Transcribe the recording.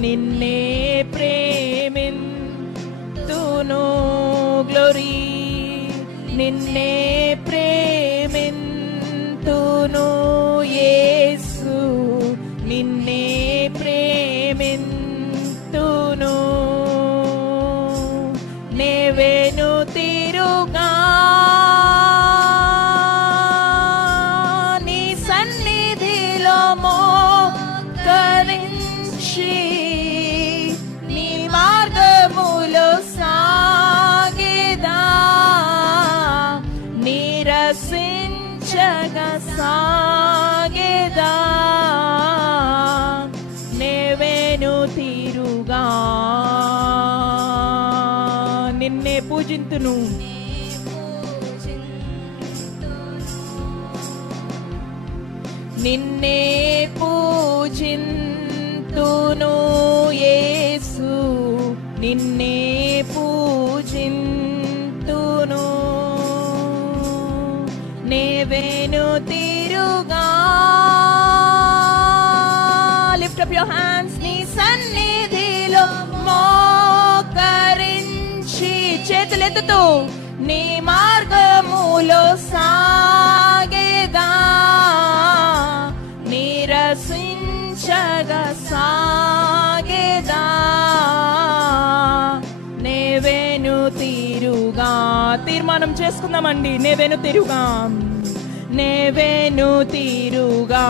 నిన్నే ప్రేమింతును గ్లోరీ నిన్నే ప్రేమింతును యేసు. నిన్నే ప్రేమింతును. నేవేను తిరుగా. నీ సన్నిధిలో మోకరించి నీ నీరసించగా నేవేను తీరుగా? నిన్నే పూజింతును. నిన్నే పూజింతును యేసు. నిన్నే పూజింతును. వెను తిరుగా. లిఫ్ట్ అప్ యువర్ హ్యాండ్స్ నీ సన్నిధిలో మోకరించి చేతులెత్తుతూ నీ మార్గములో సాగేగా. నీరసించగా సాగేదా. నేవేను తీరుగా. తీర్మానం చేసుకుందామండి. నేవేను తిరుగా. నేవేను తిరుగా.